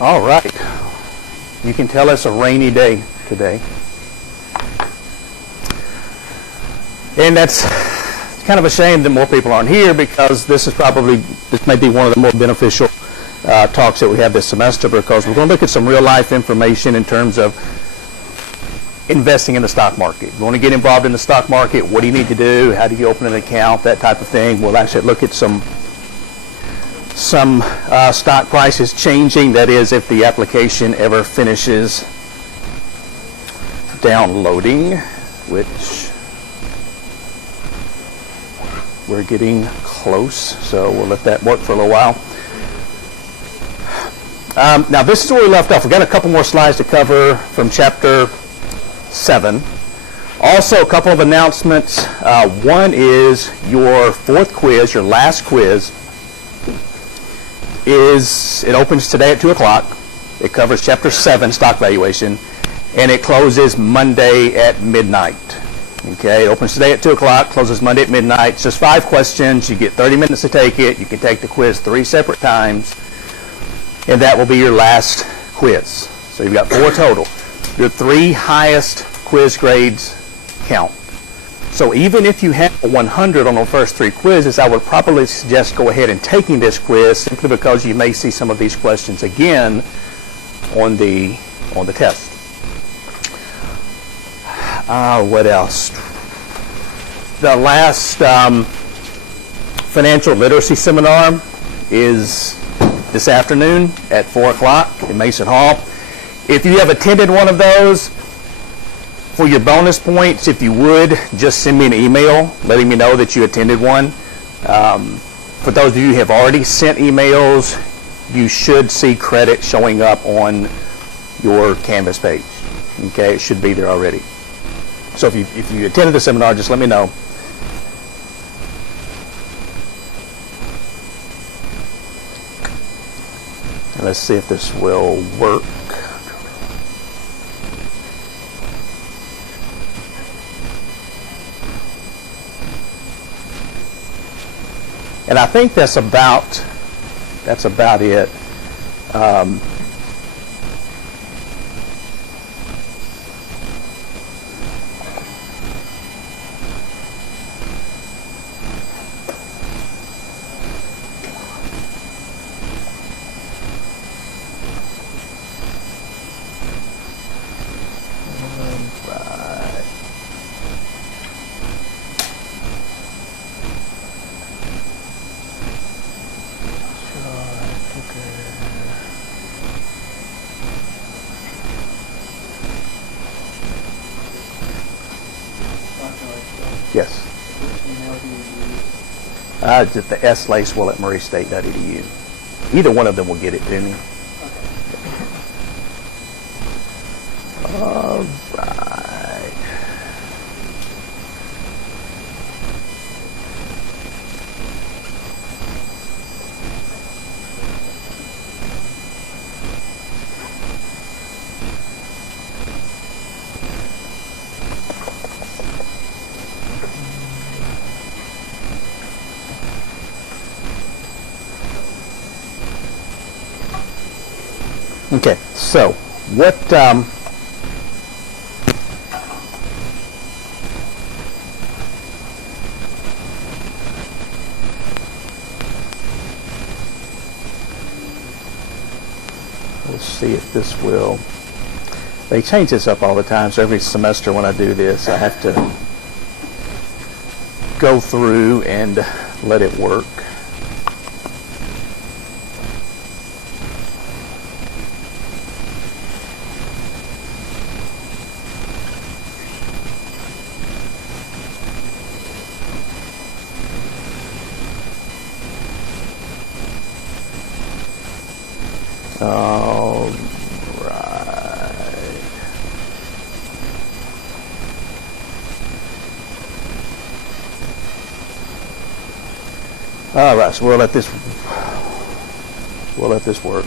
All right. You can tell it's a rainy day today. And that's kind of a shame that more people aren't here, because this may be one of the more beneficial talks that we have this semester, because we're going to look at some real life information in terms of investing in the stock market. You want to get involved in the stock market, what do you need to do, how do you open an account, that type of thing. We'll actually look at some stock prices changing, that is, if the application ever finishes downloading, which we're getting close, so we'll let that work for a little while. Now this is where we left off. We've got a couple more slides to cover from chapter 7. Also, a couple of announcements. One is your fourth quiz, your last quiz, it opens today at 2 o'clock. It covers chapter 7, stock valuation, and it closes Monday at midnight. Okay, it opens today at 2 o'clock, closes Monday at midnight. It's just 5 questions. You get 30 minutes to take it. You can take the quiz 3 separate times, and that will be your last quiz. So you've got 4 total. Your 3 highest quiz grades count. So even if you have a 100 on the first 3 quizzes, I would probably suggest go ahead and taking this quiz, simply because you may see some of these questions again on the test. What else? The last financial literacy seminar is this afternoon at 4 o'clock in Mason Hall. If you have attended one of those, for your bonus points, if you would, just send me an email letting me know that you attended one. For those of you who have already sent emails, you should see credit showing up on your Canvas page. Okay, it should be there already. So if you attended the seminar, just let me know. And let's see if this will work. And I think that's about it. Yes. Just the slacewell at murraystate.edu. Either one of them will get it to me. All right. Okay, so what let's see if this will. They change this up all the time, so every semester when I do this, I have to go through and let it work. All right. All right, so we'll let this work.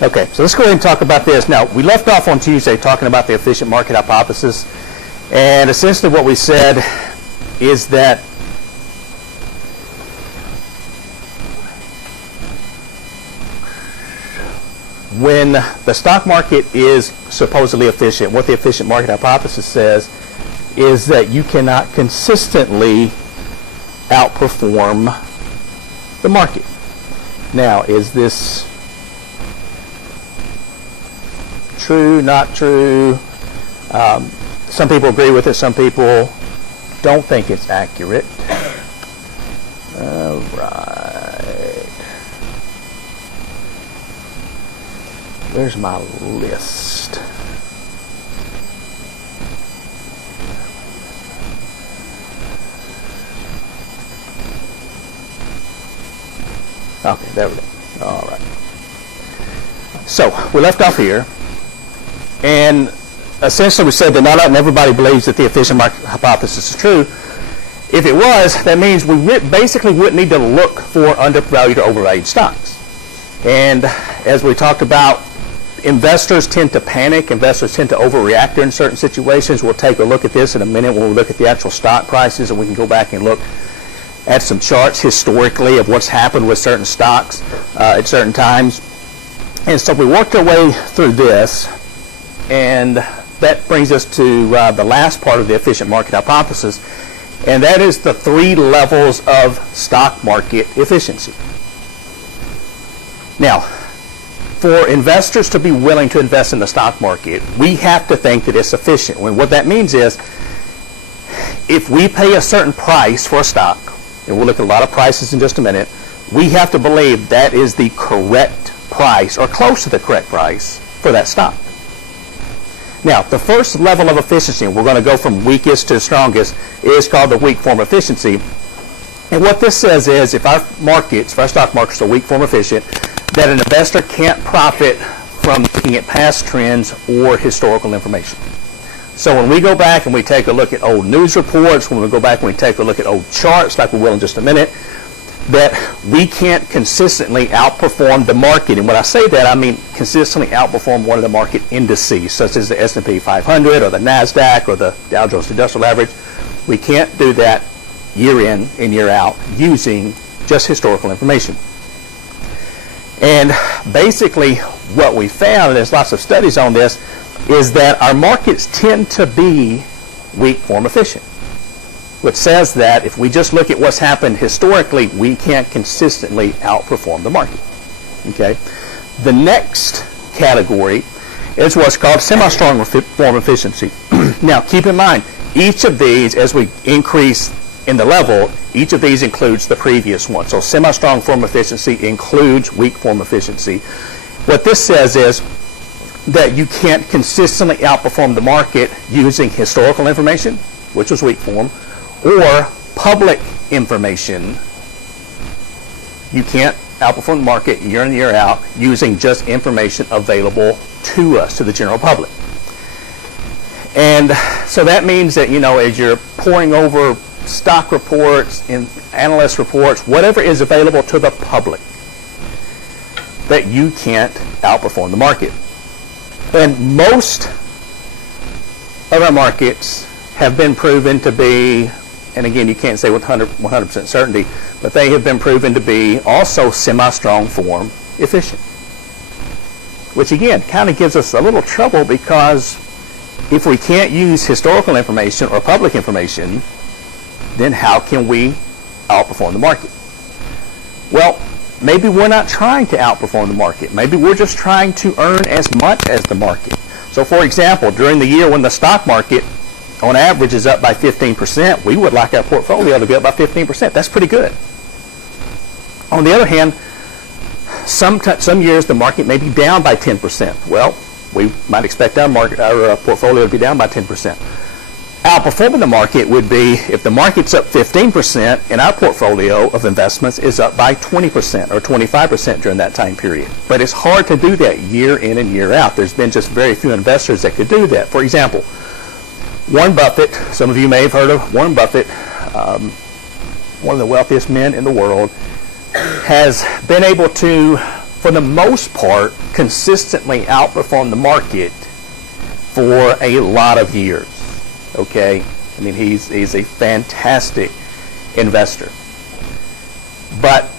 Okay, so let's go ahead and talk about this. Now, we left off on Tuesday talking about the efficient market hypothesis, and essentially what we said is that when the stock market is supposedly efficient, what the efficient market hypothesis says is that you cannot consistently outperform the market. Now, is this true, not true? Some people agree with it, some people don't think it's accurate. All right. Where's my list? Okay, there we go. All right. So, we left off here, and essentially we said that not everybody believes that the efficient market hypothesis is true. If it was, that means we basically wouldn't need to look for undervalued or overvalued stocks. And as we talked about, investors tend to panic. Investors tend to overreact during certain situations. We'll take a look at this in a minute when we look at the actual stock prices, and we can go back and look at some charts historically of what's happened with certain stocks at certain times. And so we worked our way through this, and that brings us to the last part of the efficient market hypothesis, and that is the 3 levels of stock market efficiency. Now, for investors to be willing to invest in the stock market, we have to think that it's efficient. What that means is, if we pay a certain price for a stock, and we'll look at a lot of prices in just a minute, we have to believe that is the correct price, or close to the correct price, for that stock. Now, the first level of efficiency, we're going to go from weakest to strongest, is called the weak form efficiency. And what this says is, if our stock markets are weak form efficient, that an investor can't profit from looking at past trends or historical information. So when we go back and we take a look at old news reports, when we go back and we take a look at old charts, like we will in just a minute, that we can't consistently outperform the market. And when I say that, I mean consistently outperform one of the market indices, such as the S&P 500 or the NASDAQ or the Dow Jones Industrial Average. We can't do that year in and year out using just historical information. And basically what we found, and there's lots of studies on this, is that our markets tend to be weak form efficient, which says that if we just look at what's happened historically, we can't consistently outperform the market. Okay? The next category is what's called semi-strong form efficiency. Now, keep in mind, each of these, as we increase in the level, each of these includes the previous one. So semi-strong form efficiency includes weak form efficiency. What this says is that you can't consistently outperform the market using historical information, which was weak form, or public information. You can't outperform the market year in and year out using just information available to us, to the general public. And so that means that, as you're poring over stock reports and analyst reports, whatever is available to the public, that you can't outperform the market. And most of our markets have been proven to be, and again, you can't say with 100% certainty, but they have been proven to be also semi-strong form efficient. Which again, kind of gives us a little trouble, because if we can't use historical information or public information, then how can we outperform the market? Well, maybe we're not trying to outperform the market. Maybe we're just trying to earn as much as the market. So for example, during the year when the stock market on average is up by 15%, we would like our portfolio to be up by 15%. That's pretty good. On the other hand, some years the market may be down by 10%. Well, we might expect our portfolio to be down by 10%. Outperforming the market would be if the market's up 15% and our portfolio of investments is up by 20% or 25% during that time period. But it's hard to do that year in and year out. There's been just very few investors that could do that. For example, Warren Buffett, some of you may have heard of Warren Buffett, one of the wealthiest men in the world, has been able to for the most part, consistently outperformed the market for a lot of years. Okay? I mean, he's a fantastic investor. But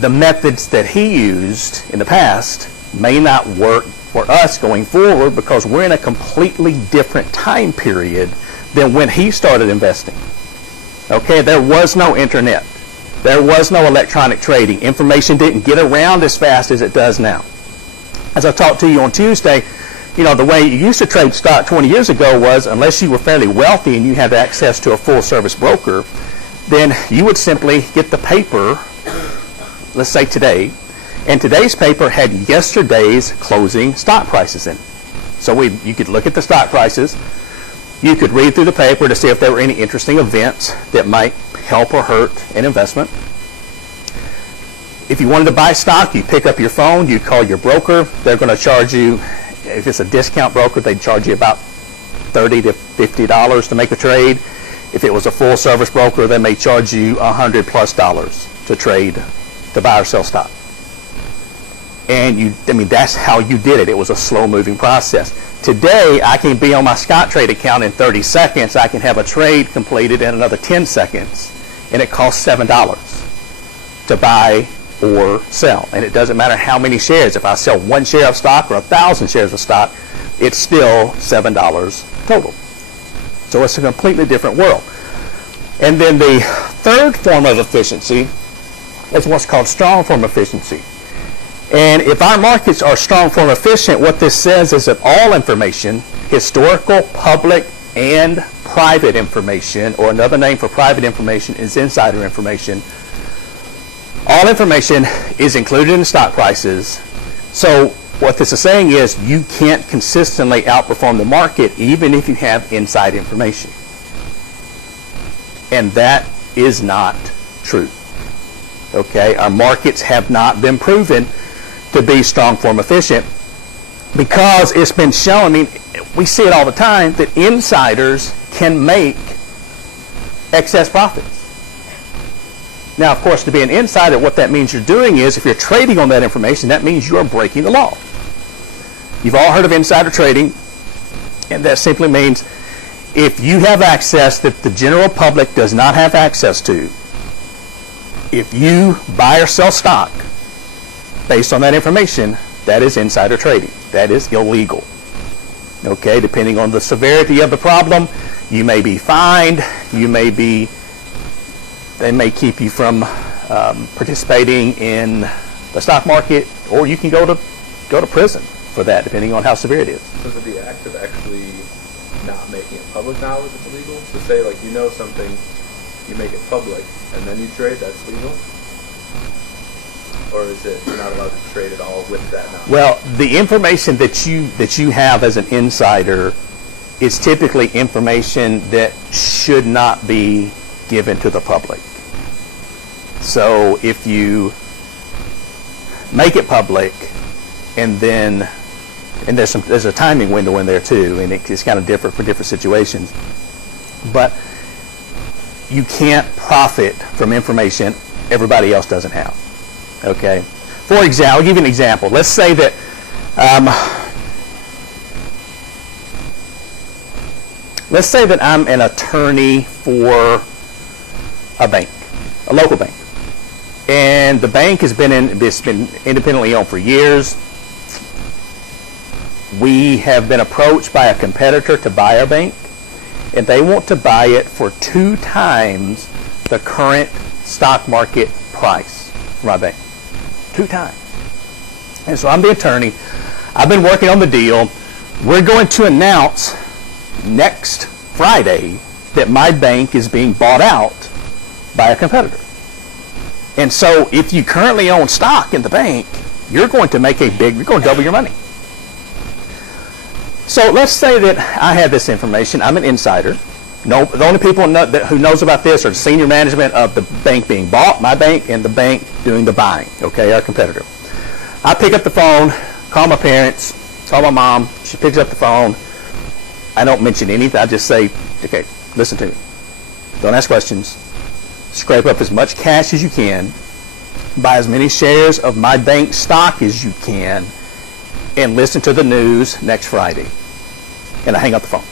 the methods that he used in the past may not work for us going forward because we're in a completely different time period than when he started investing. Okay? There was no internet. There was no electronic trading. Information didn't get around as fast as it does now. As I talked to you on Tuesday, you know, the way you used to trade stock 20 years ago was, unless you were fairly wealthy and you had access to a full-service broker, then you would simply get the paper, let's say today, and today's paper had yesterday's closing stock prices in it. So you could look at the stock prices, you could read through the paper to see if there were any interesting events that might help or hurt an investment. If you wanted to buy stock, you pick up your phone, you call your broker. They're going to charge you, if it's a discount broker, they'd charge you about $30 to $50 to make a trade. If it was a full service broker, they may charge you $100+ to trade, to buy or sell stock. And that's how you did it. It was a slow moving process. Today, I can be on my Scottrade account in 30 seconds. I can have a trade completed in another 10 seconds. And it costs $7 to buy or sell. And it doesn't matter how many shares. If I sell 1 share of stock or 1,000 shares of stock, it's still $7 total. So it's a completely different world. And then the third form of efficiency is what's called strong form efficiency. And if our markets are strong form efficient, what this says is that all information, historical, public, and private information, or another name for private information is insider information, all information is included in stock prices. So what this is saying is you can't consistently outperform the market even if you have inside information. And that is not true. Okay? Our markets have not been proven to be strong form efficient because it's been shown, I mean, we see it all the time, that insiders can make excess profits. Now, of course, to be an insider, what that means you're doing is, if you're trading on that information, that means you're breaking the law. You've all heard of insider trading, and that simply means if you have access that the general public does not have access to, if you buy or sell stock based on that information, that is insider trading. That is illegal. Okay, depending on the severity of the problem, you may be fined, they may keep you from participating in the stock market, or you can go to prison for that, depending on how severe it is. So is it the act of actually not making it public knowledge is illegal? So say, like, you know something, you make it public, and then you trade, that's legal? Or is it you're not allowed to trade at all with that knowledge? Well, the information that you have as an insider is typically information that should not be given to the public. So if you make it public, and there's a timing window in there too, and it's kind of different for different situations, but you can't profit from information everybody else doesn't have. Okay. For example, I'll give you an example. Let's say that I'm an attorney for a bank, a local bank, and the bank has been independently owned for years. We have been approached by a competitor to buy our bank, and they want to buy it for 2 times the current stock market price for my bank. 2 times. And so I'm the attorney. I've been working on the deal. We're going to announce next Friday that my bank is being bought out by a competitor. And so if you currently own stock in the bank, you're going to double your money. So let's say that I have this information. I'm an insider. No, the only people who knows about this are the senior management of the bank being bought, my bank, and the bank doing the buying, okay, our competitor. I pick up the phone, call my parents, call my mom. She picks up the phone. I don't mention anything. I just say, okay, listen to me. Don't ask questions. Scrape up as much cash as you can. buy as many shares of my bank stock as you can, and listen to the news next Friday. And I hang up the phone.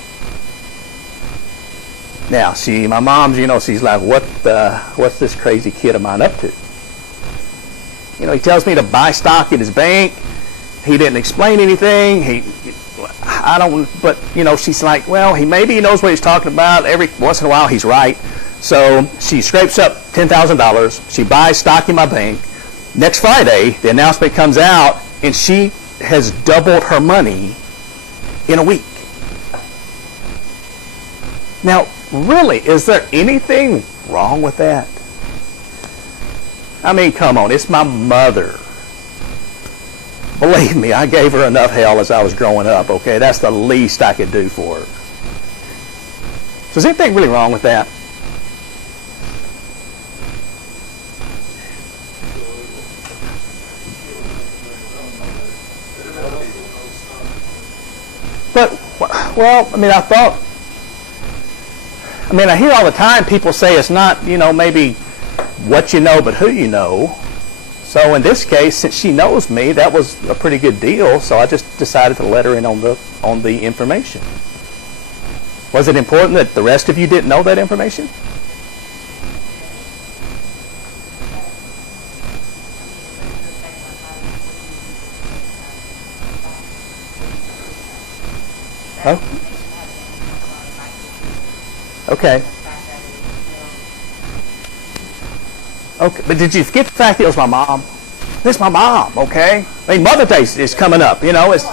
Now, my mom's, she's like, what's this crazy kid of mine up to? He tells me to buy stock at his bank. He didn't explain anything. But she's like, well, maybe he knows what he's talking about. Every once in a while, he's right. So she scrapes up $10,000. She buys stock in my bank. Next Friday, the announcement comes out, and she has doubled her money in a week. Now, really, is there anything wrong with that? I mean, come on, it's my mother. Believe me, I gave her enough hell as I was growing up, okay? That's the least I could do for her. So is anything really wrong with that? But, well, I hear all the time people say it's not, maybe what you know, but who you know. So in this case, since she knows me, that was a pretty good deal. So I just decided to let her in on the information. Was it important that the rest of you didn't know that information? Oh. Okay. Okay, but did you forget the fact that it was my mom? This is my mom, okay? I mean, Mother's Day is coming up, It's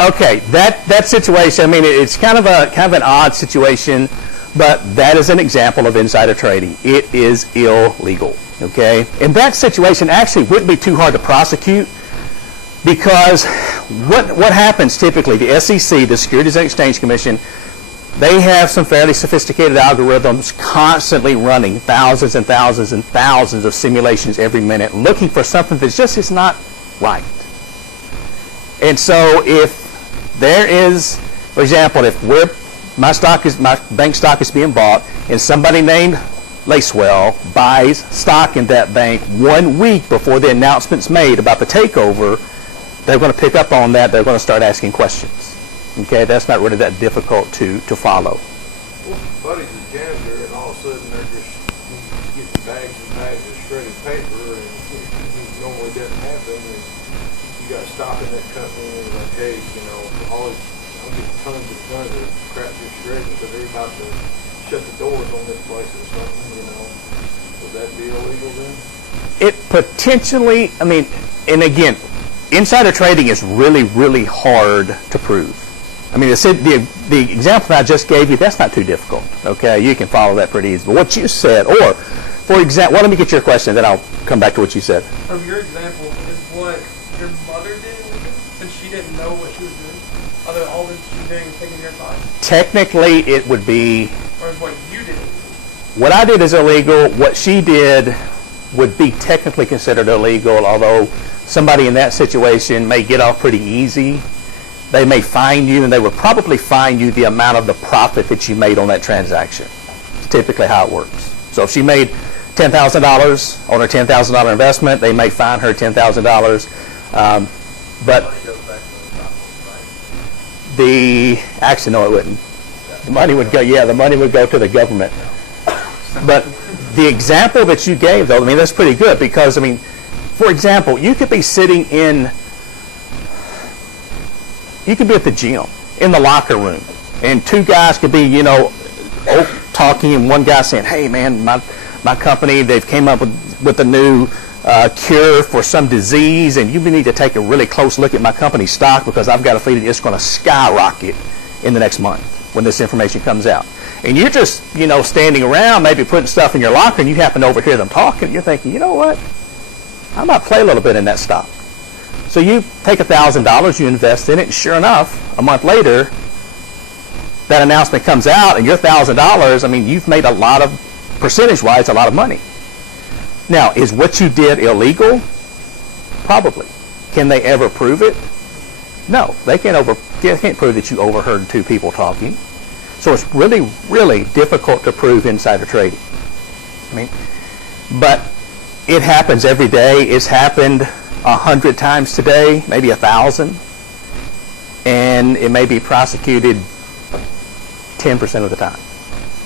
okay. That situation. It's kind of an odd situation, but that is an example of insider trading. It is illegal, okay? And that situation actually wouldn't be too hard to prosecute. Because what happens typically, the SEC, the Securities and Exchange Commission, they have some fairly sophisticated algorithms constantly running thousands and thousands and thousands of simulations every minute, looking for something that just is not right. And so if there is, for example, if my bank stock is being bought, and somebody named Lacewell buys stock in that bank 1 week before the announcement's made about the takeover, they're going to pick up on that. They're going to start asking questions. Okay, that's not really that difficult to follow. Well, buddy's a janitor, and all of a sudden they're just getting bags and bags of shredded paper, and it normally doesn't happen. And you got to stop in that company and be like, hey, I'm getting tons and tons of crap you're shredding because they're about to shut the doors on this place or something. Would that be illegal then? It potentially, and again, insider trading is really, really hard to prove. The example that I just gave you, that's not too difficult. Okay, you can follow that pretty easy. But what you said, or for example, let me get your question, then I'll come back to what you said. So your example is what your mother did, since she didn't know what she was doing. Other than all that she was doing was taking your advice. Technically, it would be. Or is what you did? What I did is illegal. What she did would be technically considered illegal, although somebody in that situation may get off pretty easy. They may fine you, and they would probably fine you the amount of the profit that you made on that transaction. It's typically how it works. So if she made $10,000 on her $10,000 investment, they may fine her $10,000. But actually, no, it wouldn't. The money would go, the money would go to the government. But the example that you gave, though, that's pretty good because, for example, you could be at the gym, in the locker room, and two guys could be, talking, and one guy saying, hey, man, my company, they've came up with a new cure for some disease, and you need to take a really close look at my company's stock because I've got a feeling it's going to skyrocket in the next month when this information comes out. And you're just, standing around, maybe putting stuff in your locker, and you happen to overhear them talking, and you're thinking, you know what? I might play a little bit in that stock. So you take $1,000, you invest in it, and sure enough, a month later, that announcement comes out, and your $1,000, you've made a lot of, percentage-wise, a lot of money. Now, is what you did illegal? Probably. Can they ever prove it? No, they can't prove that you overheard two people talking. So it's really, really difficult to prove insider trading. I mean, but it happens every day. It's happened 100 times today, maybe 1,000, and it may be prosecuted 10% of the time.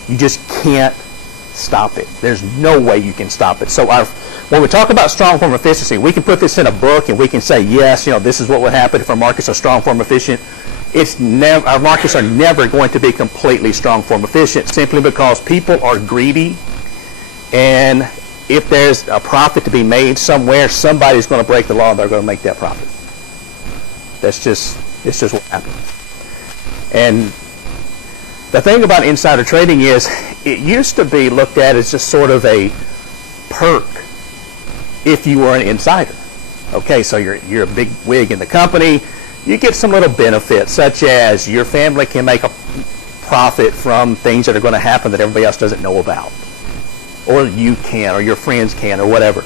You just can't stop it. There's no way you can stop it. So when we talk about strong form efficiency, we can put this in a book and we can say, yes, this is what would happen if our markets are strong form efficient. Our markets are never going to be completely strong form efficient, simply because people are greedy, and if there's a profit to be made somewhere, somebody's going to break the law and they're going to make that profit. It's just what happens. And the thing about insider trading is it used to be looked at as just sort of a perk if you were an insider. Okay, so you're a big wig in the company. You get some little benefits, such as your family can make a profit from things that are going to happen that everybody else doesn't know about. Or you can, or your friends can, or whatever.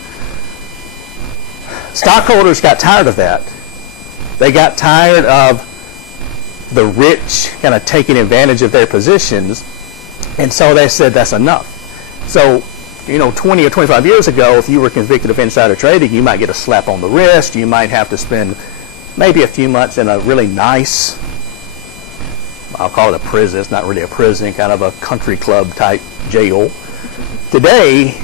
Stockholders got tired of that. They got tired of the rich kind of taking advantage of their positions, and so they said that's enough. So, 20 or 25 years ago, if you were convicted of insider trading, you might get a slap on the wrist. You might have to spend maybe a few months in a really nice, I'll call it a prison. It's not really a prison, kind of a country club type jail. Today,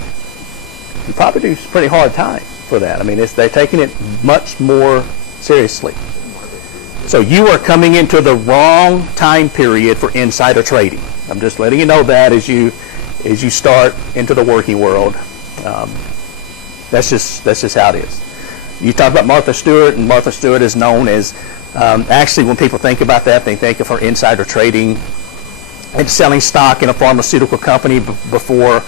you probably do a pretty hard time for that. I mean, they're taking it much more seriously. So you are coming into the wrong time period for insider trading. I'm just letting you know that as you start into the working world. That's just how it is. You talk about Martha Stewart, and Martha Stewart is known as, actually when people think about that, they think of her insider trading and selling stock in a pharmaceutical company before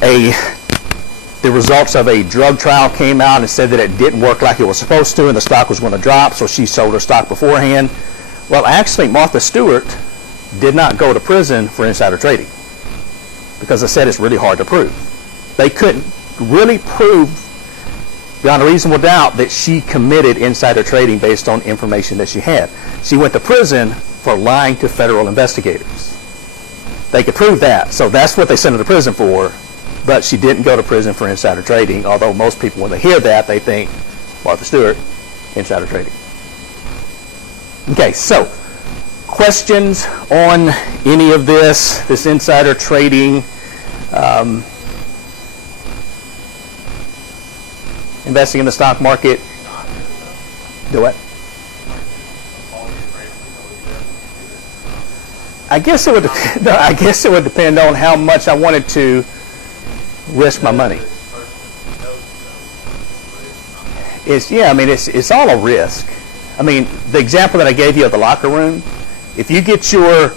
the results of a drug trial came out and said that it didn't work like it was supposed to and the stock was going to drop, so she sold her stock beforehand. Well, actually, Martha Stewart did not go to prison for insider trading because I said it's really hard to prove. They couldn't really prove beyond a reasonable doubt that she committed insider trading based on information that she had. She went to prison for lying to federal investigators. They could prove that, so that's what they sent her to prison for. But she didn't go to prison for insider trading, although most people, when they hear that, they think, Martha Stewart, insider trading. Okay, so questions on any of this insider trading, investing in the stock market? Do what? I guess it would depend. No, I guess it would depend on how much I wanted to risk my money. It's all a risk. I mean, the example that I gave you of the locker room, if you get your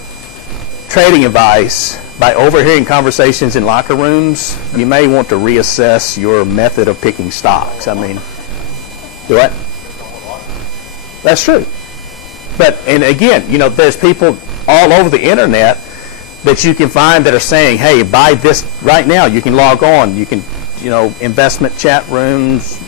trading advice by overhearing conversations in locker rooms, you may want to reassess your method of picking stocks. I mean, do what? That's true. But, and again, there's people all over the internet that you can find that are saying, hey, buy this right now. You can log on. You can, investment chat rooms,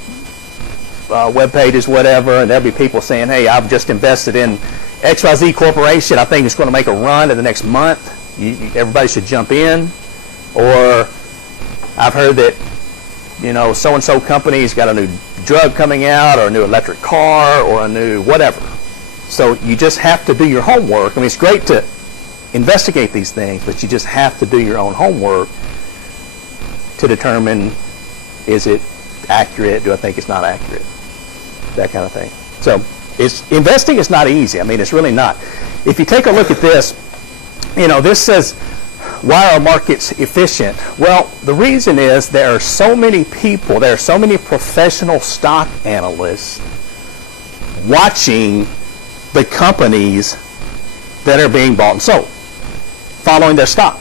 web pages, whatever, and there'll be people saying, hey, I've just invested in XYZ Corporation. I think it's going to make a run in the next month. Everybody should jump in. Or I've heard that, so-and-so company's got a new drug coming out or a new electric car or a new whatever. So you just have to do your homework. I mean, it's great to investigate these things, but you just have to do your own homework to determine, is it accurate? Do I think it's not accurate? That kind of thing. So investing is not easy. I mean, it's really not. If you take a look at this, this says, why are markets efficient? Well, the reason is there are so many people, there are so many professional stock analysts watching the companies that are being bought and sold, following their stock.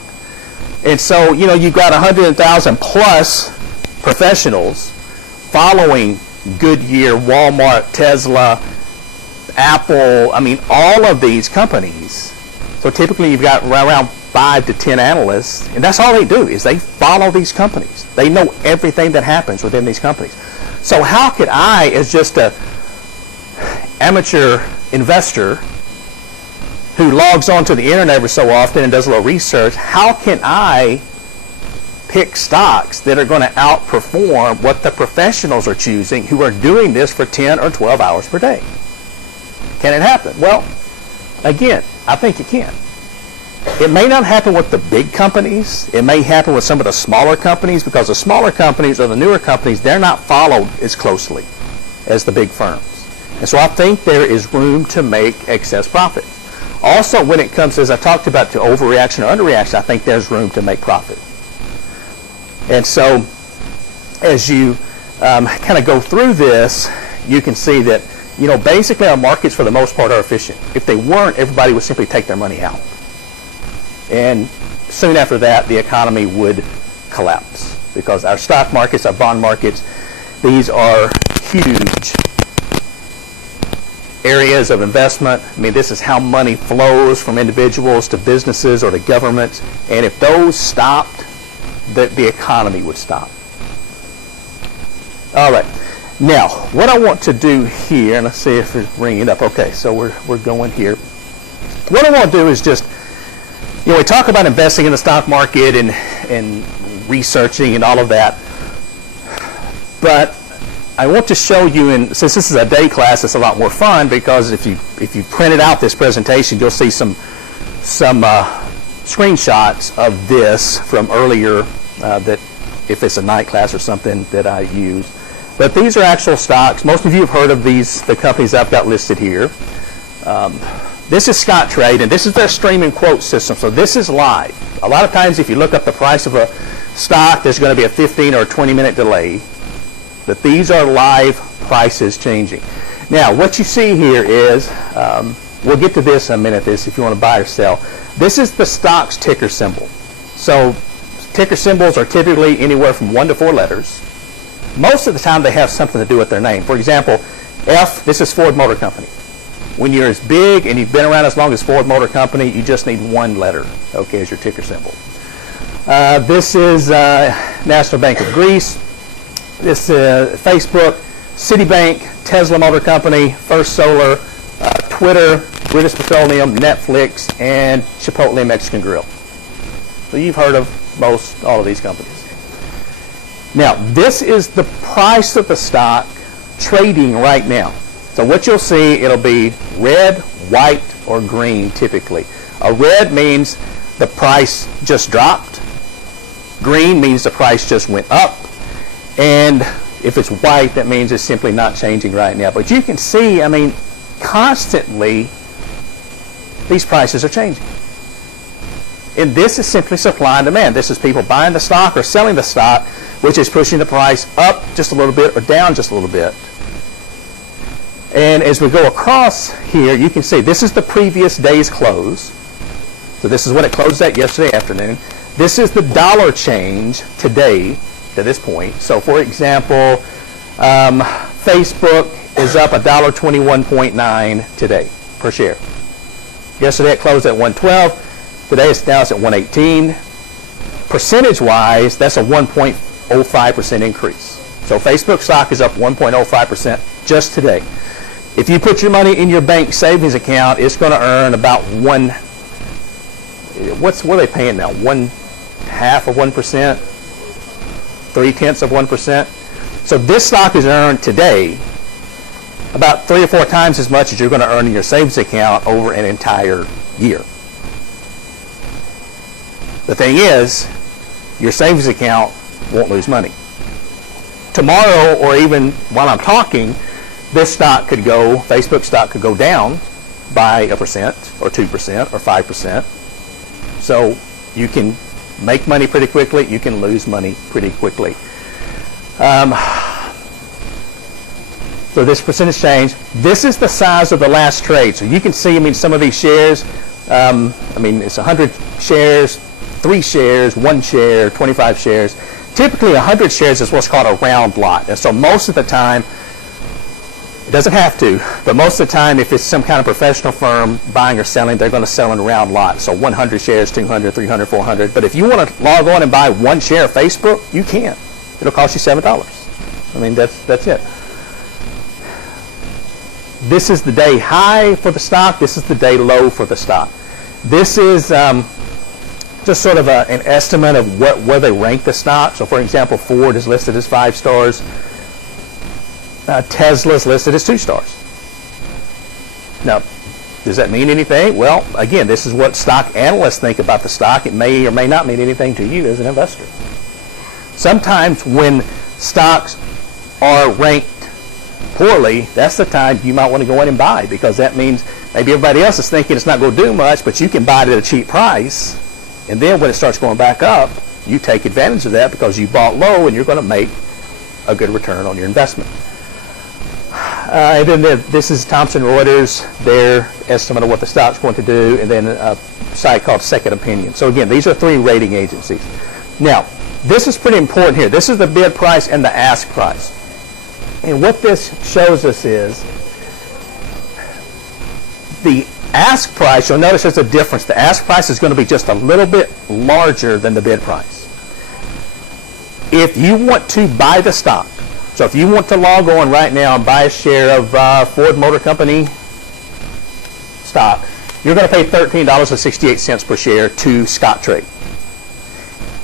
And so, you've got 100,000 plus professionals following Goodyear, Walmart, Tesla, Apple, all of these companies. So typically you've got around 5 to 10 analysts, and that's all they do, is they follow these companies. They know everything that happens within these companies. So how could I, as just a amateur investor, who logs onto the internet every so often and does a little research, how can I pick stocks that are going to outperform what the professionals are choosing who are doing this for 10 or 12 hours per day? Can it happen? Well, again, I think it can. It may not happen with the big companies. It may happen with some of the smaller companies, because the smaller companies or the newer companies, they're not followed as closely as the big firms. And so I think there is room to make excess profit. Also, when it comes, as I talked about, to overreaction or underreaction, I think there's room to make profit. And so as you kind of go through this, you can see that, basically our markets for the most part are efficient. If they weren't, everybody would simply take their money out. And soon after that, the economy would collapse, because our stock markets, our bond markets, these are huge areas of investment. I mean, this is how money flows from individuals to businesses or to governments. And if those stopped, the economy would stop. All right. Now, what I want to do here, and let's see if it's bringing it up. Okay, so we're going here. What I want to do is just, we talk about investing in the stock market and researching and all of that. But I want to show you, and since this is a day class, it's a lot more fun, because if you printed out this presentation, you'll see some screenshots of this from earlier, that if it's a night class or something that I use. But these are actual stocks. Most of you have heard of the companies I've got listed here. This is Scottrade, and this is their streaming quote system, so this is live. A lot of times if you look up the price of a stock, there's going to be a 15 or a 20-minute delay. But these are live prices changing. Now, what you see here is, we'll get to this in a minute, if you want to buy or sell. This is the stock's ticker symbol. So ticker symbols are typically anywhere from 1 to 4 letters. Most of the time they have something to do with their name. For example, F, this is Ford Motor Company. When you're as big and you've been around as long as Ford Motor Company, you just need 1 letter, okay, as your ticker symbol. This is National Bank of Greece. This is Facebook, Citibank, Tesla Motor Company, First Solar, Twitter, British Petroleum, Netflix, and Chipotle Mexican Grill. So you've heard of all of these companies. Now, this is the price of the stock trading right now. So what you'll see, it'll be red, white, or green typically. A red means the price just dropped. Green means the price just went up. And if it's white, that means it's simply not changing right now. But you can see, constantly, these prices are changing. And this is simply supply and demand. This is people buying the stock or selling the stock, which is pushing the price up just a little bit or down just a little bit. And as we go across here, you can see this is the previous day's close. So this is what it closed at yesterday afternoon. This is the dollar change today to this point. So for example, Facebook is up $1.21.9 today per share. Yesterday it closed at 112. Today it's at 118. Percentage-wise, that's a 1.05% increase. So Facebook stock is up 1.05% just today. If you put your money in your bank savings account, it's going to earn about what are they paying now? 1/2 of 1%? 0.3 of 1%? So this stock is earned today about 3 or 4 times as much as you're going to earn in your savings account over an entire year. The thing is, your savings account won't lose money. Tomorrow, or even while I'm talking, this stock could go, Facebook stock could go down by 1% or 2% or 5%. So you can make money pretty quickly, you can lose money pretty quickly. So this percentage change, this is the size of the last trade. So you can see, some of these shares, it's 100 shares, 3 shares, 1 share, 25 shares. Typically 100 shares is what's called a round lot. And so most of the time, it doesn't have to, but most of the time if it's some kind of professional firm buying or selling, they're going to sell in round lots. So 100 shares, 200, 300, 400. But if you want to log on and buy 1 share of Facebook, you can. It'll cost you $7. That's it. this is the day high for the stock, this is the day low for the stock. This is just sort of an estimate of where they rank the stock. So for example, Ford is listed as 5 stars. Tesla is listed as 2 stars. Now, does that mean anything? Well, again, this is what stock analysts think about the stock. It may or may not mean anything to you as an investor. Sometimes when stocks are ranked poorly, that's the time you might want to go in and buy, because that means maybe everybody else is thinking it's not going to do much, but you can buy it at a cheap price. And then when it starts going back up, you take advantage of that because you bought low and you're going to make a good return on your investment. And then this is Thomson Reuters, their estimate of what the stock's going to do, and then a site called Second Opinion. So again, these are 3 rating agencies. Now, this is pretty important here. This is the bid price and the ask price. And what this shows us is the ask price, you'll notice there's a difference. The ask price is going to be just a little bit larger than the bid price. If you want to buy the stock, so if you want to log on right now and buy a share of Ford Motor Company stock, you're going to pay $13.68 per share to Scottrade.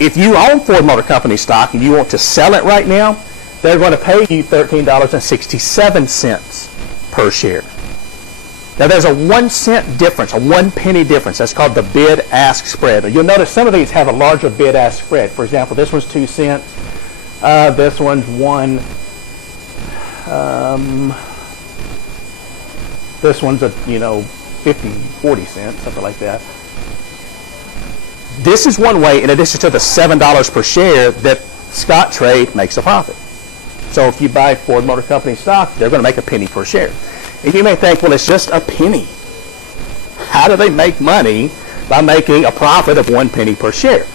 If you own Ford Motor Company stock and you want to sell it right now, they're going to pay you $13.67 per share. Now there's a 1 cent difference, a 1 penny difference. That's called the bid-ask spread. You'll notice some of these have a larger bid-ask spread. For example, this one's 2 cents. This one's 1. This one's 50, 40 cents, something like that. This is one way, in addition to the $7 per share, that Scottrade makes a profit. So if you buy Ford Motor Company stock, they're going to make a penny per share. And you may think, well, it's just a penny. How do they make money by making a profit of 1 penny per share?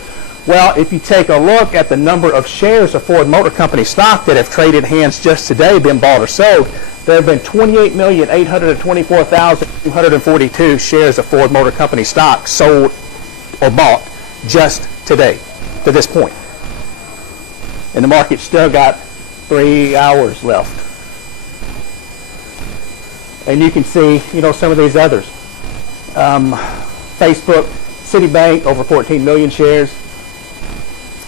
Well, if you take a look at the number of shares of Ford Motor Company stock that have traded hands just today, been bought or sold, there have been 28,824,242 shares of Ford Motor Company stock sold or bought just today, to this point. And the market's still got 3 hours left. And you can see, some of these others. Facebook, Citibank, over 14 million shares.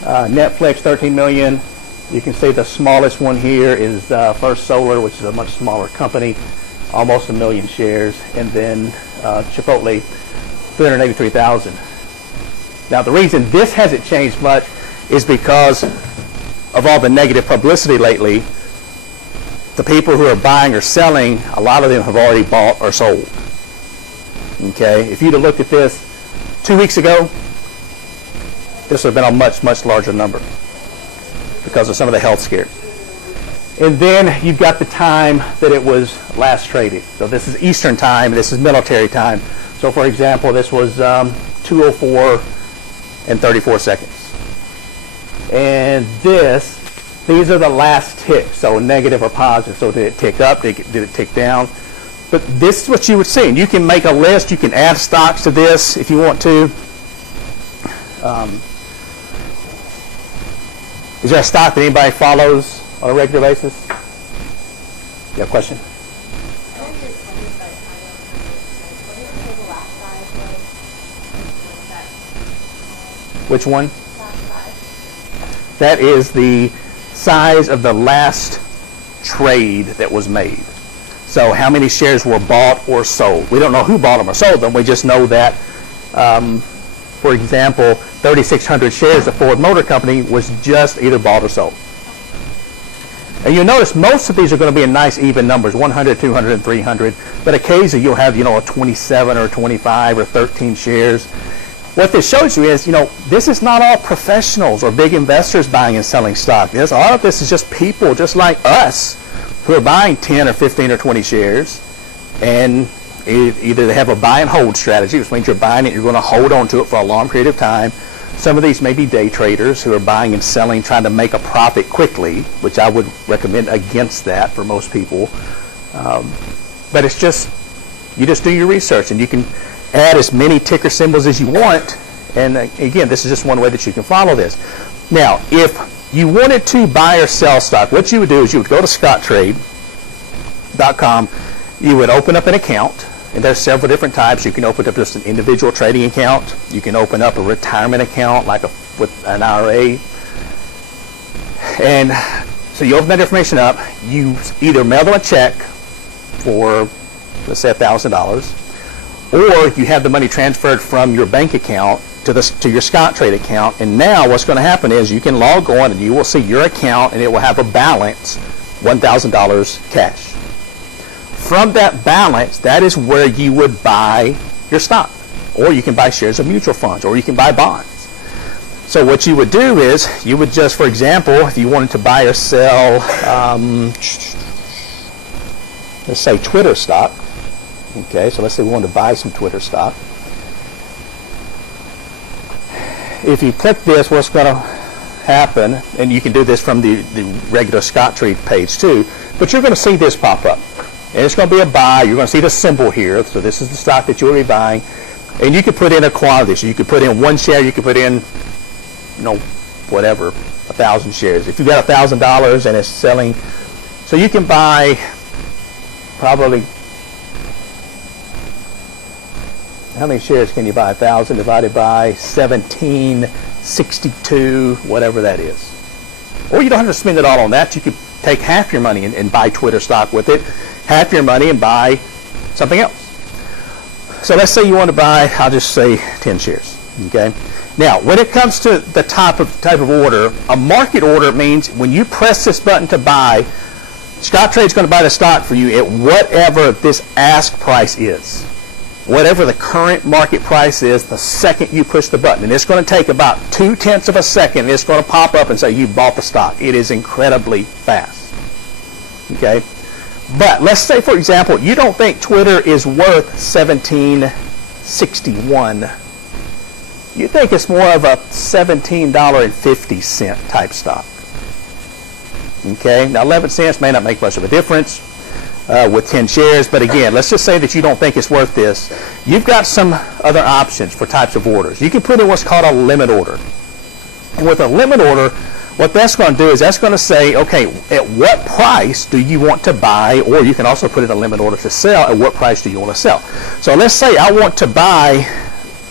Netflix, 13 million. You can see the smallest one here is First Solar, which is a much smaller company, almost 1 million shares. And then Chipotle, 383,000. Now, the reason this hasn't changed much is because of all the negative publicity lately. The people who are buying or selling, a lot of them have already bought or sold. Okay, if you'd have looked at this 2 weeks ago, this would have been a much, much larger number because of some of the health scares. And then you've got the time that it was last traded. So this is Eastern time, this is military time. So for example, this was 2:04 and 34 seconds. And these are the last ticks, so negative or positive. So did it tick up, did it tick down? But this is what you would see. And you can make a list, you can add stocks to this if you want to. Is there a stock that anybody follows on a regular basis? You have a question? Which one? That is the size of the last trade that was made. So how many shares were bought or sold? We don't know who bought them or sold them. We just know that, for example, 3,600 shares of Ford Motor Company was just either bought or sold. And you'll notice most of these are going to be in nice even numbers, 100, 200, and 300. But occasionally you'll have, a 27 or 25 or 13 shares. What this shows you is, this is not all professionals or big investors buying and selling stock. All of this is just people just like us who are buying 10 or 15 or 20 shares. And either they have a buy and hold strategy, which means you're buying it, you're going to hold on to it for a long period of time. Some of these may be day traders who are buying and selling, trying to make a profit quickly, which I would recommend against that for most people. But it's just, you just do your research and you can add as many ticker symbols as you want. And again, this is just one way that you can follow this. Now, if you wanted to buy or sell stock, what you would do is you would go to Scottrade.com. You would open up an account, and there's several different types. You can open up just an individual trading account. You can open up a retirement account like with an IRA. And so you open that information up. You either mail them a check for, let's say, $1,000, or you have the money transferred from your bank account to your Scottrade account. And now what's going to happen is you can log on and you will see your account, and it will have a balance, $1,000 cash. From that balance, that is where you would buy your stock, or you can buy shares of mutual funds, or you can buy bonds. So what you would do is you would just, for example, if you wanted to buy or sell, let's say Twitter stock. Okay, so let's say we wanted to buy some Twitter stock. If you click this, what's going to happen, and you can do this from the regular Scottrade page too, but you're going to see this pop up. And it's going to be a buy. You're going to see the symbol here. So this is the stock that you'll be buying. And you could put in a quantity. So you could put in 1 share. You could put in, whatever, 1,000 shares. If you've got $1,000 and it's selling, so you can buy probably, how many shares can you buy? 1,000 divided by 1762, whatever that is. Or you don't have to spend it all on that. You could take half your money and buy Twitter stock with it, half your money and buy something else. So let's say you want to buy, I'll just say 10 shares. Okay. Now, when it comes to the type of order, a market order means when you press this button to buy, Scottrade's going to buy the stock for you at whatever this ask price is. Whatever the current market price is the second you push the button. And it's going to take about 0.2 of a second. It's going to pop up and say you bought the stock. It is incredibly fast. Okay? But let's say, for example, you don't think Twitter is worth $17.61. You think it's more of a $17.50 type stock. Okay? Now, 11 cents may not make much of a difference with 10 shares, but again, let's just say that you don't think it's worth this. You've got some other options for types of orders. You can put in what's called a limit order. And with a limit order, what that's going to do is that's going to say, okay, at what price do you want to buy, or you can also put in a limit order to sell, at what price do you want to sell. So let's say I want to buy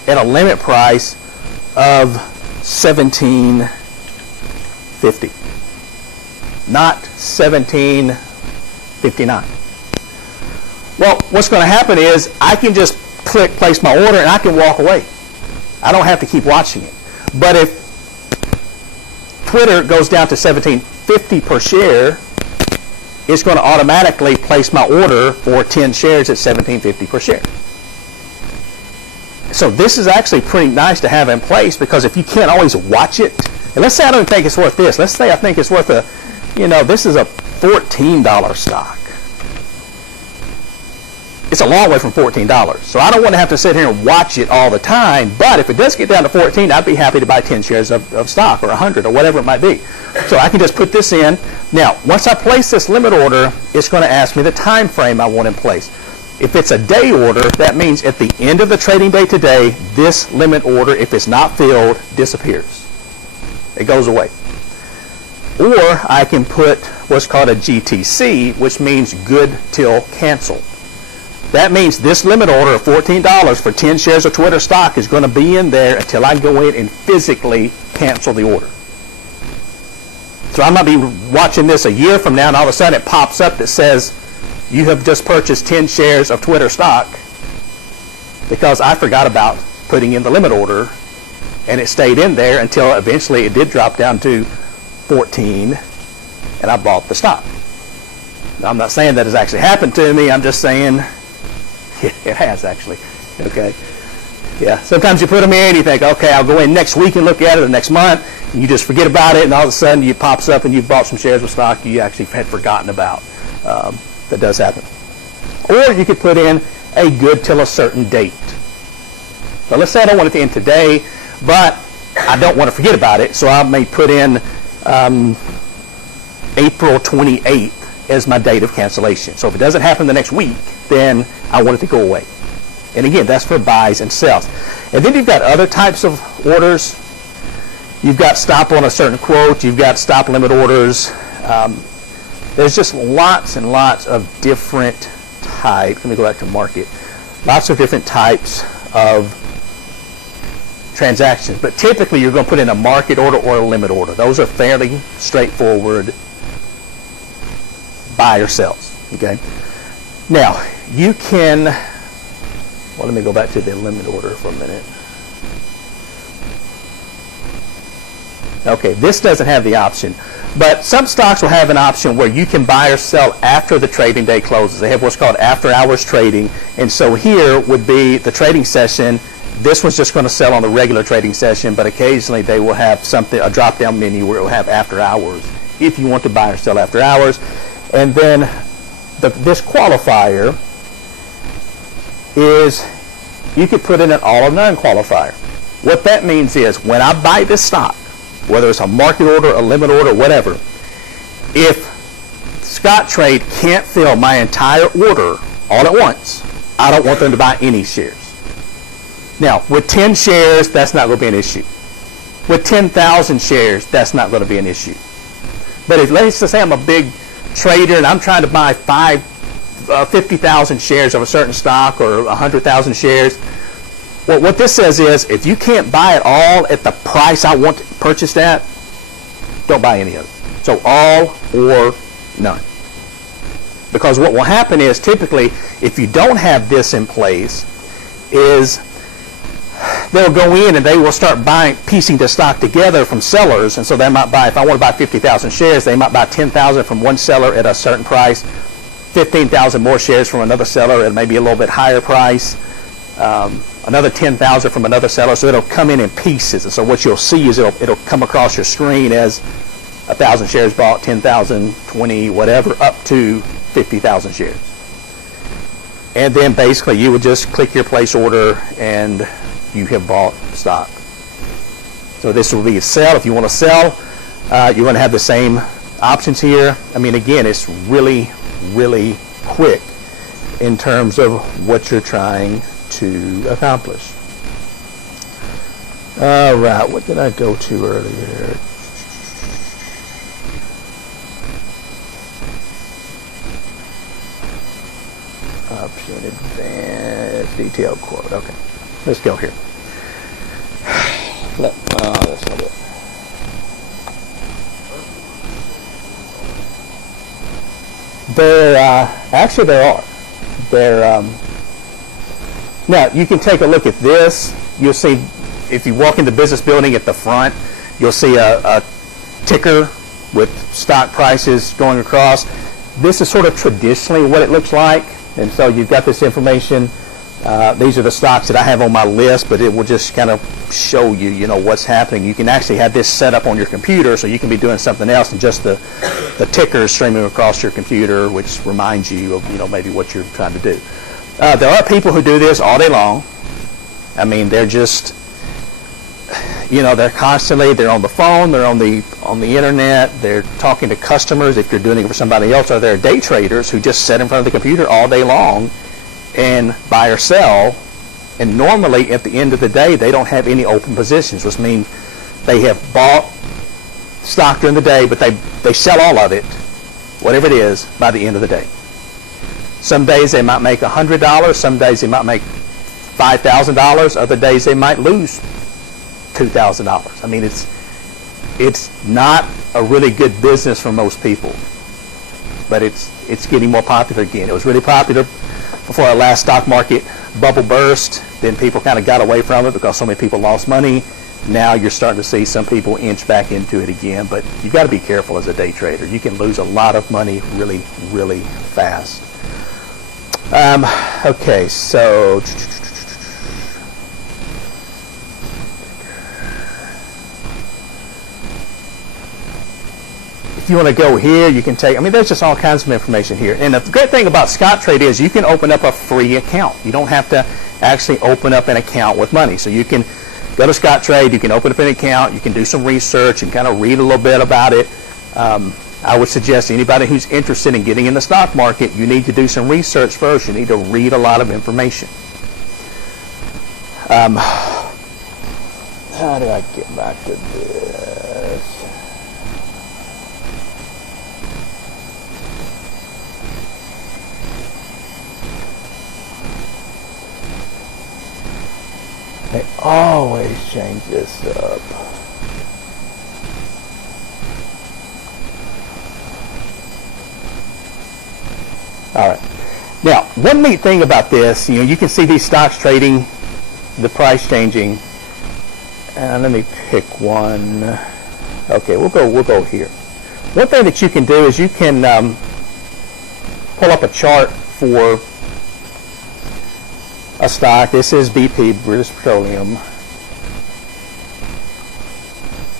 at a limit price of $17.50, not $17.59. Well, what's going to happen is I can just click place my order and I can walk away. I don't have to keep watching it. But if Twitter goes down to $17.50 per share, it's going to automatically place my order for 10 shares at $17.50 per share. So this is actually pretty nice to have in place, because if you can't always watch it, and let's say I don't think it's worth this. Let's say I think it's worth this is a $14 stock. It's a long way from $14. So I don't want to have to sit here and watch it all the time. But if it does get down to 14, I'd be happy to buy 10 shares of stock, or 100, or whatever it might be. So I can just put this in. Now, once I place this limit order, it's going to ask me the time frame I want in place. If it's a day order, that means at the end of the trading day today, this limit order, if it's not filled, disappears. It goes away. Or I can put what's called a GTC, which means good till canceled. That means this limit order of $14 for 10 shares of Twitter stock is going to be in there until I go in and physically cancel the order. So I might be watching this a year from now, and all of a sudden it pops up that says, you have just purchased 10 shares of Twitter stock, because I forgot about putting in the limit order, and it stayed in there until eventually it did drop down to 14, and I bought the stock. Now, I'm not saying that has actually happened to me. I'm just saying it has actually. Okay. Yeah. Sometimes you put them in, you think, okay, I'll go in next week and look at it, or next month, and you just forget about it, and all of a sudden it pops up and you've bought some shares of stock you actually had forgotten about. That does happen. Or you could put in a good till a certain date. So let's say I don't want it to end today, but I don't want to forget about it, so I may put in April 28th as my date of cancellation. So if it doesn't happen the next week, then I want it to go away. And again, that's for buys and sells. And then you've got other types of orders. You've got stop on a certain quote. You've got stop limit orders. There's just lots and lots of different types. Let me go back to market. Lots of different types of transactions, but typically you're going to put in a market order or a limit order. Those are fairly straightforward buy or sells. Okay. Now you can. Well, let me go back to the limit order for a minute. Okay, this doesn't have the option, but some stocks will have an option where you can buy or sell after the trading day closes. They have what's called after hours trading, and so here would be the trading session. This one's just going to sell on the regular trading session, but occasionally they will have a drop-down menu where it will have after hours if you want to buy or sell after hours. And then this qualifier is you could put in an all or none qualifier. What that means is when I buy this stock, whether it's a market order, a limit order, whatever, if Scottrade can't fill my entire order all at once, I don't want them to buy any shares. Now, with 10 shares, that's not going to be an issue. With 10,000 shares, that's not going to be an issue. But if, let's just say I'm a big trader and I'm trying to buy 50,000 shares of a certain stock or 100,000 shares, well, what this says is if you can't buy it all at the price I want to purchase at, don't buy any of it. So all or none. Because what will happen is typically if you don't have this in place is they'll go in and they will start piecing the stock together from sellers, and so they might buy, if I want to buy 50,000 shares, they might buy 10,000 from one seller at a certain price, 15,000 more shares from another seller at maybe a little bit higher price, another 10,000 from another seller, so it'll come in pieces. And so what you'll see is it'll come across your screen as 1,000 shares bought, 10,000, 20, whatever, up to 50,000 shares. And then basically you would just click your place order and you have bought stock. So this will be a sell. If you want to sell, you're going to have the same options here. I mean, again, it's really, really quick in terms of what you're trying to accomplish. All right, what did I go to earlier? Option advanced detailed quote. Okay, let's go here. That's not it. Actually there are. Now you can take a look at this. You'll see if you walk in the business building at the front, you'll see a ticker with stock prices going across. This is sort of traditionally what it looks like. And so you've got this information. These are the stocks that I have on my list, but it will just kind of show you, what's happening. You can actually have this set up on your computer, so you can be doing something else, and just the ticker is streaming across your computer, which reminds you of, maybe what you're trying to do. There are people who do this all day long. I mean, they're just, they're constantly, they're on the phone, they're on the internet, they're talking to customers if you're doing it for somebody else, or they're day traders who just sit in front of the computer all day long and buy or sell, and normally at the end of the day they don't have any open positions, which means they have bought stock during the day, but they sell all of it, whatever it is, by the end of the day. Some days they might make $100, some days they might make $5,000, other days they might lose $2,000. I mean, it's not a really good business for most people, but it's getting more popular again. It was really popular before our last stock market bubble burst. Then people kind of got away from it because so many people lost money. Now you're starting to see some people inch back into it again, but you've got to be careful as a day trader. You can lose a lot of money really, really fast. Okay, so if you want to go here, you can take, there's just all kinds of information here. And the great thing about Scottrade is you can open up a free account. You don't have to actually open up an account with money. So you can go to Scottrade, you can open up an account, you can do some research and kind of read a little bit about it. I would suggest anybody who's interested in getting in the stock market, you need to do some research first. You need to read a lot of information. How do I get back to this? always change this up. All right. Now, one neat thing about this, you can see these stocks trading, the price changing. And let me pick one. Okay, we'll go here. One thing that you can do is you can pull up a chart for a stock. This is BP, British Petroleum.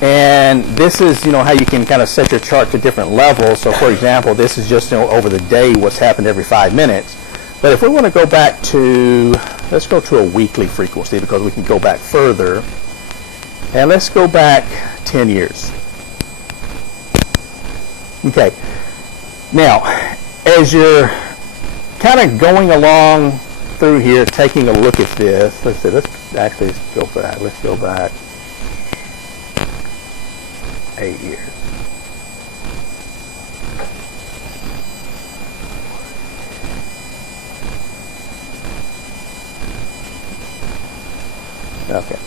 And this is, how you can kind of set your chart to different levels. So, for example, this is just over the day what's happened every 5 minutes. But if we want to go back to, let's go to a weekly frequency because we can go back further. And let's go back 10 years. Okay. Now, as you're kind of going along through here, taking a look at this, let's go back. Let's go back 8 years. Okay.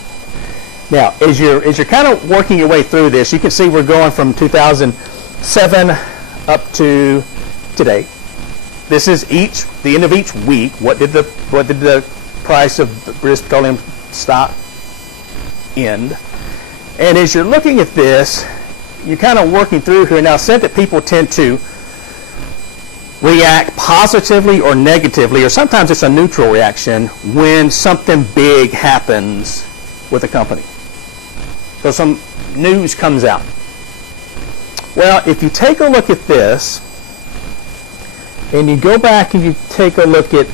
Now, as you're kind of working your way through this, you can see we're going from 2007 up to today. This is the end of each week. What did the price of British Petroleum stock end? And as you're looking at this, you're kind of working through here. Now, said that people tend to react positively or negatively, or sometimes it's a neutral reaction when something big happens with a company. So some news comes out. Well, if you take a look at this, and you go back and you take a look at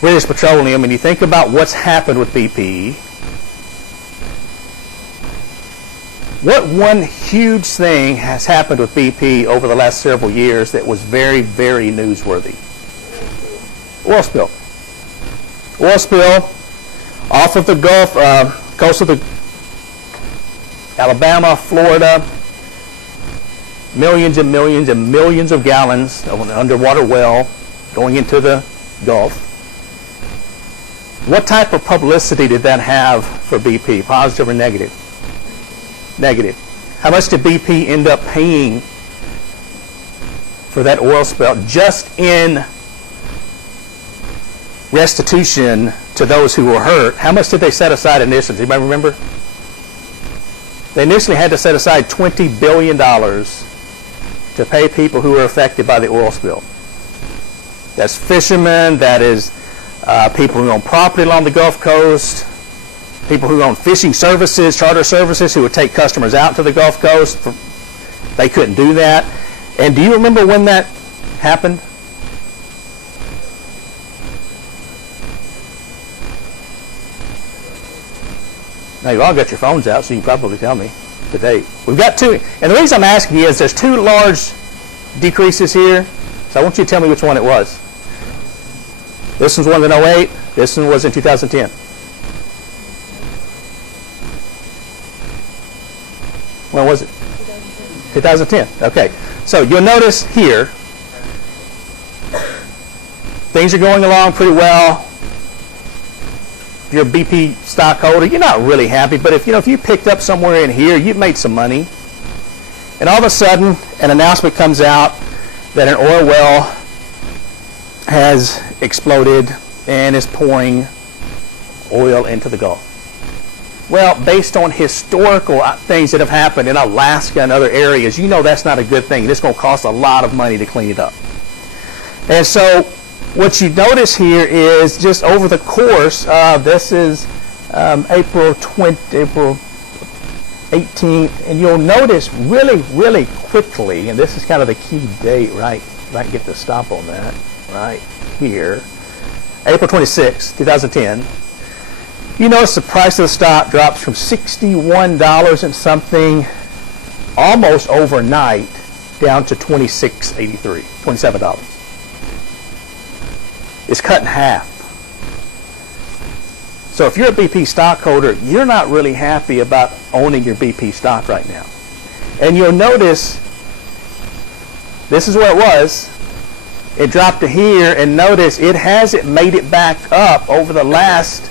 British Petroleum, and you think about what's happened with BP, what one huge thing has happened with BP over the last several years that was very, very newsworthy? Oil spill. Oil spill off of the Gulf, coast of the Alabama, Florida, millions and millions and millions of gallons of an underwater well going into the Gulf. What type of publicity did that have for BP, positive or negative? Negative. How much did BP end up paying for that oil spill just in restitution to those who were hurt? How much did they set aside initially? Does anybody remember? They initially had to set aside $20 billion to pay people who were affected by the oil spill. That's fishermen, that is people who own property along the Gulf Coast, people who own fishing services, charter services, who would take customers out to the Gulf Coast. They couldn't do that. And do you remember when that happened? Now, you've all got your phones out, so you can probably tell me the date. We've got two. And the reason I'm asking you is there's two large decreases here. So I want you to tell me which one it was. This one's one in 2008. This one was in 2010. When was it? 2010. Okay. So you'll notice here, things are going along pretty well. If you're a BP stockholder, you're not really happy, but if you picked up somewhere in here, you've made some money. And all of a sudden, an announcement comes out that an oil well has exploded and is pouring oil into the Gulf. Well, based on historical things that have happened in Alaska and other areas, that's not a good thing. It's going to cost a lot of money to clean it up. And so what you notice here is just over the course of, this is April 18th, and you'll notice really, really quickly, and this is kind of the key date, right? If I can get the stop on that, right here, April 26, 2010. You notice the price of the stock drops from $61 and something almost overnight down to $26.83, $27. It's cut in half. So if you're a BP stockholder, you're not really happy about owning your BP stock right now. And you'll notice, this is where it was. It dropped to here, and notice it hasn't made it back up over the last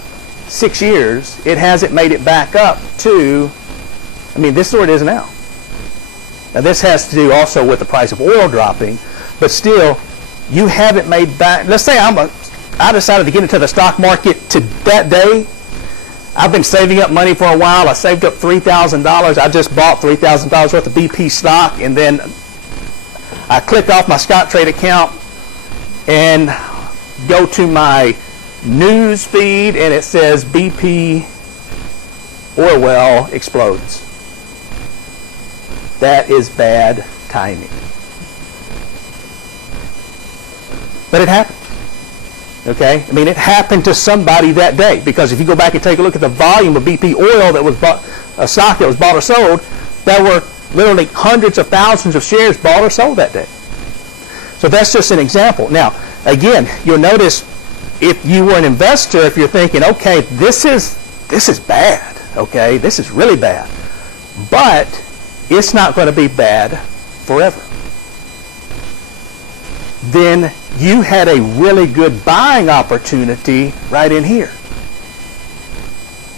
6 years, it hasn't made it back up to, this is where it is now. Now this has to do also with the price of oil dropping, but still, you haven't made back, let's say I decided to get into the stock market to that day. I've been saving up money for a while. I saved up $3,000. I just bought $3,000 worth of BP stock, and then I click off my Scottrade account and go to my news feed, and it says BP oil well explodes. That is bad timing. But it happened. Okay? It happened to somebody that day, because if you go back and take a look at the volume of BP oil that was bought, a stock that was bought or sold, there were literally hundreds of thousands of shares bought or sold that day. So that's just an example. Now, again, you'll notice if you were an investor, if you're thinking, okay, this is bad, okay, this is really bad, but it's not going to be bad forever, then you had a really good buying opportunity right in here.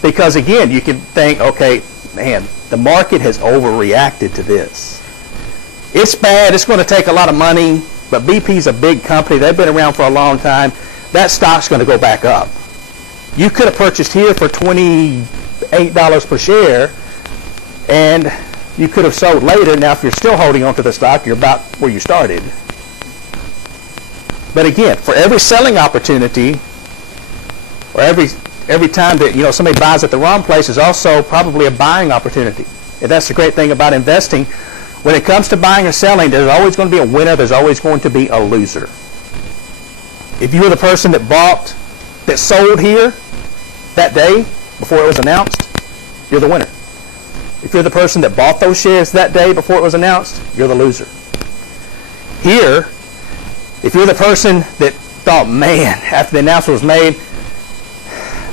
Because again, you can think, okay, man, the market has overreacted to this. It's bad, it's going to take a lot of money, but BP's a big company, they've been around for a long time, that stock's going to go back up. You could have purchased here for $28 per share, and you could have sold later. Now, if you're still holding on to the stock, you're about where you started. But again, for every selling opportunity, or every time that somebody buys at the wrong place, is also probably a buying opportunity. And that's the great thing about investing. When it comes to buying or selling, there's always going to be a winner. There's always going to be a loser. If you were the person that sold here that day before it was announced, you're the winner. If you're the person that bought those shares that day before it was announced, you're the loser. Here, if you're the person that thought, man, after the announcement was made,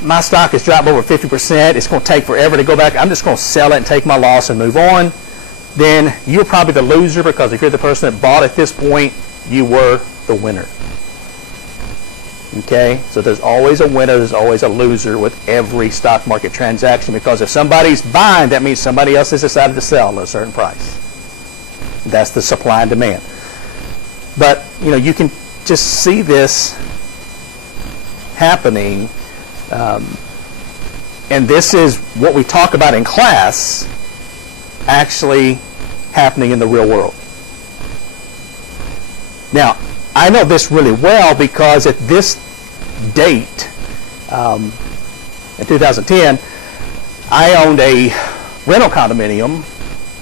my stock has dropped over 50%, it's going to take forever to go back, I'm just going to sell it and take my loss and move on, then you're probably the loser, because if you're the person that bought at this point, you were the winner. Okay? So there's always a winner, there's always a loser with every stock market transaction, because if somebody's buying, that means somebody else has decided to sell at a certain price. That's the supply and demand. But, you can just see this happening, and this is what we talk about in class actually happening in the real world. Now, I know this really well because at this date, in 2010, I owned a rental condominium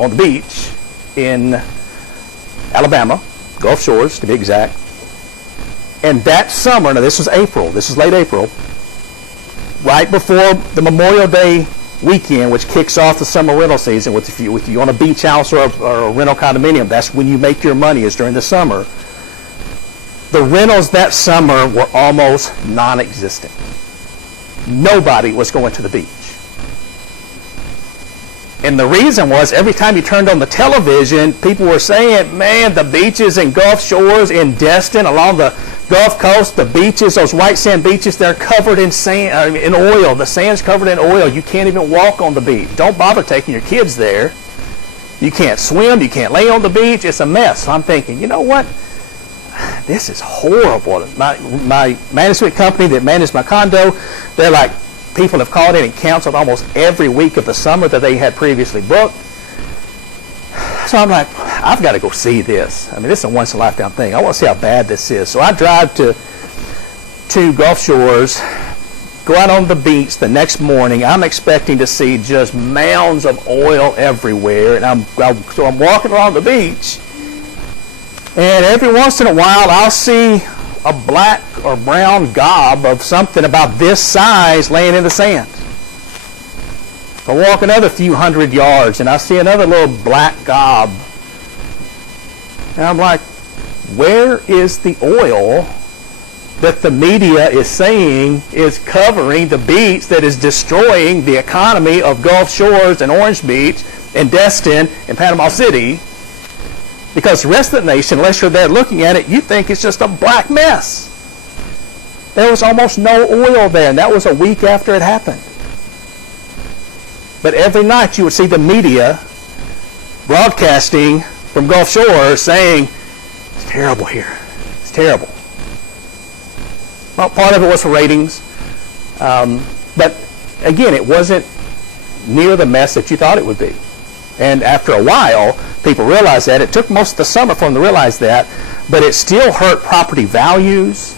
on the beach in Alabama, Gulf Shores to be exact. And that summer, now this was April, this is late April, right before the Memorial Day weekend, which kicks off the summer rental season, if you own a beach house or a rental condominium, that's when you make your money, is during the summer. The rentals that summer were almost non-existent. Nobody was going to the beach. And the reason was, every time you turned on the television, people were saying, man, the beaches in Gulf Shores, in Destin, along the Gulf Coast, the beaches, those white sand beaches, they're covered in sand, in oil. The sand's covered in oil. You can't even walk on the beach. Don't bother taking your kids there. You can't swim. You can't lay on the beach. It's a mess. So I'm thinking, you know what? This is horrible. My management company that managed my condo, they're like, people have called in and canceled almost every week of the summer that they had previously booked. So I'm like, I've got to go see this. This is a once-in-a-lifetime thing. I want to see how bad this is. So I drive to Gulf Shores, go out on the beach the next morning. I'm expecting to see just mounds of oil everywhere. And so I'm walking along the beach, and every once in a while I'll see a black or brown gob of something about this size laying in the sand. I walk another few hundred yards and I see another little black gob. And I'm like, where is the oil that the media is saying is covering the beach, that is destroying the economy of Gulf Shores and Orange Beach and Destin and Panama City? Because the rest of the nation, unless you're there looking at it, you think it's just a black mess. There was almost no oil there, and that was a week after it happened. But every night you would see the media broadcasting from Gulf Shore saying, it's terrible here. It's terrible. Well, part of it was for ratings. But again, it wasn't near the mess that you thought it would be. And after a while, people realized that. It took most of the summer for them to realize that, but it still hurt property values,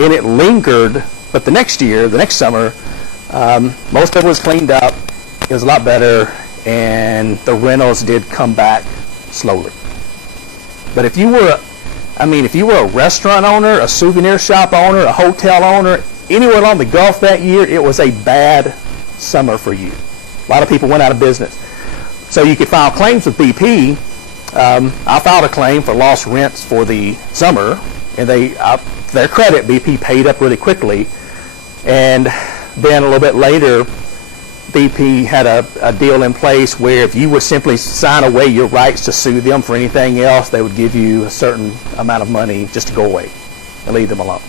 and it lingered. But the next year, the next summer, most of it was cleaned up. It was a lot better, and the rentals did come back slowly. But if you were, if you were a restaurant owner, a souvenir shop owner, a hotel owner, anywhere along the Gulf that year, it was a bad summer for you. A lot of people went out of business. So you could file claims with BP. I filed a claim for lost rents for the summer, and to their credit, BP paid up really quickly. And then a little bit later, BP had a deal in place where if you would simply sign away your rights to sue them for anything else, they would give you a certain amount of money just to go away and leave them alone.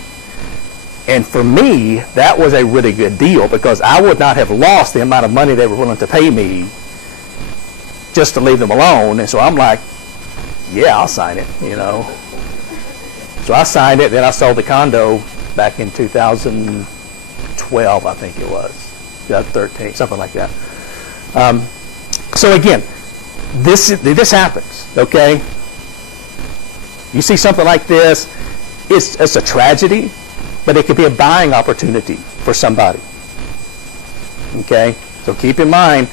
And for me, that was a really good deal because I would not have lost the amount of money they were willing to pay me just to leave them alone. And so I'm like, yeah, I'll sign it, So I signed it, then I sold the condo back in 2012, I think it was. 13, something like that. So again, this happens, okay? You see something like this, it's a tragedy, but it could be a buying opportunity for somebody. Okay? So keep in mind,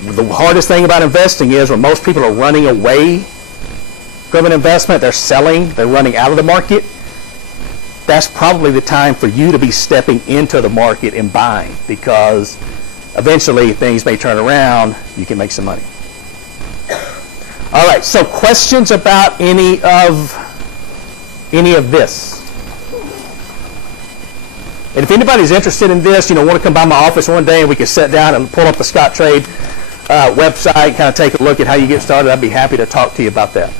the hardest thing about investing is when most people are running away from an investment, they're selling, they're running out of the market, that's probably the time for you to be stepping into the market and buying, because eventually things may turn around, you can make some money. All right, so questions about any of this? And if anybody's interested in this, want to come by my office one day and we can sit down and pull up the Scottrade website, kind of take a look at how you get started, I'd be happy to talk to you about that.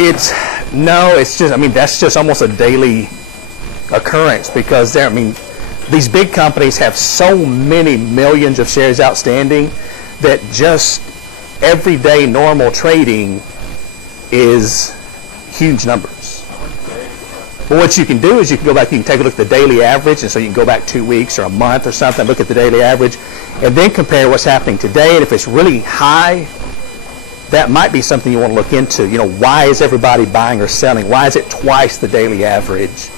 It's just, that's just almost a daily occurrence because these big companies have so many millions of shares outstanding that just everyday normal trading is huge numbers. But what you can do is you can go back, you can take a look at the daily average, and so you can go back 2 weeks or a month or something, look at the daily average, and then compare what's happening today, and if it's really high, that might be something you want to look into. Why is everybody buying or selling? Why is it twice the daily average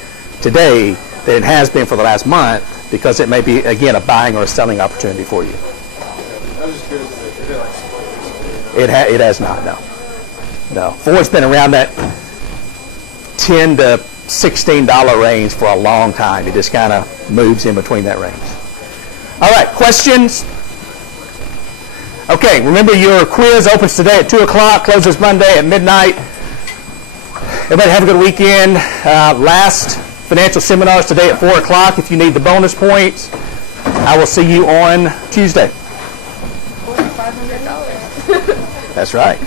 today than it has been for the last month? Because it may be, again, a buying or a selling opportunity for you. I was just curious, is it like It has not, no. Ford's been around that $10 to $16 range for a long time. It just kind of moves in between that range. All right, questions? Okay, remember your quiz opens today at 2 o'clock, closes Monday at midnight. Everybody have a good weekend. Last financial seminars today at 4 o'clock. If you need the bonus points, I will see you on Tuesday. $4,500. That's right.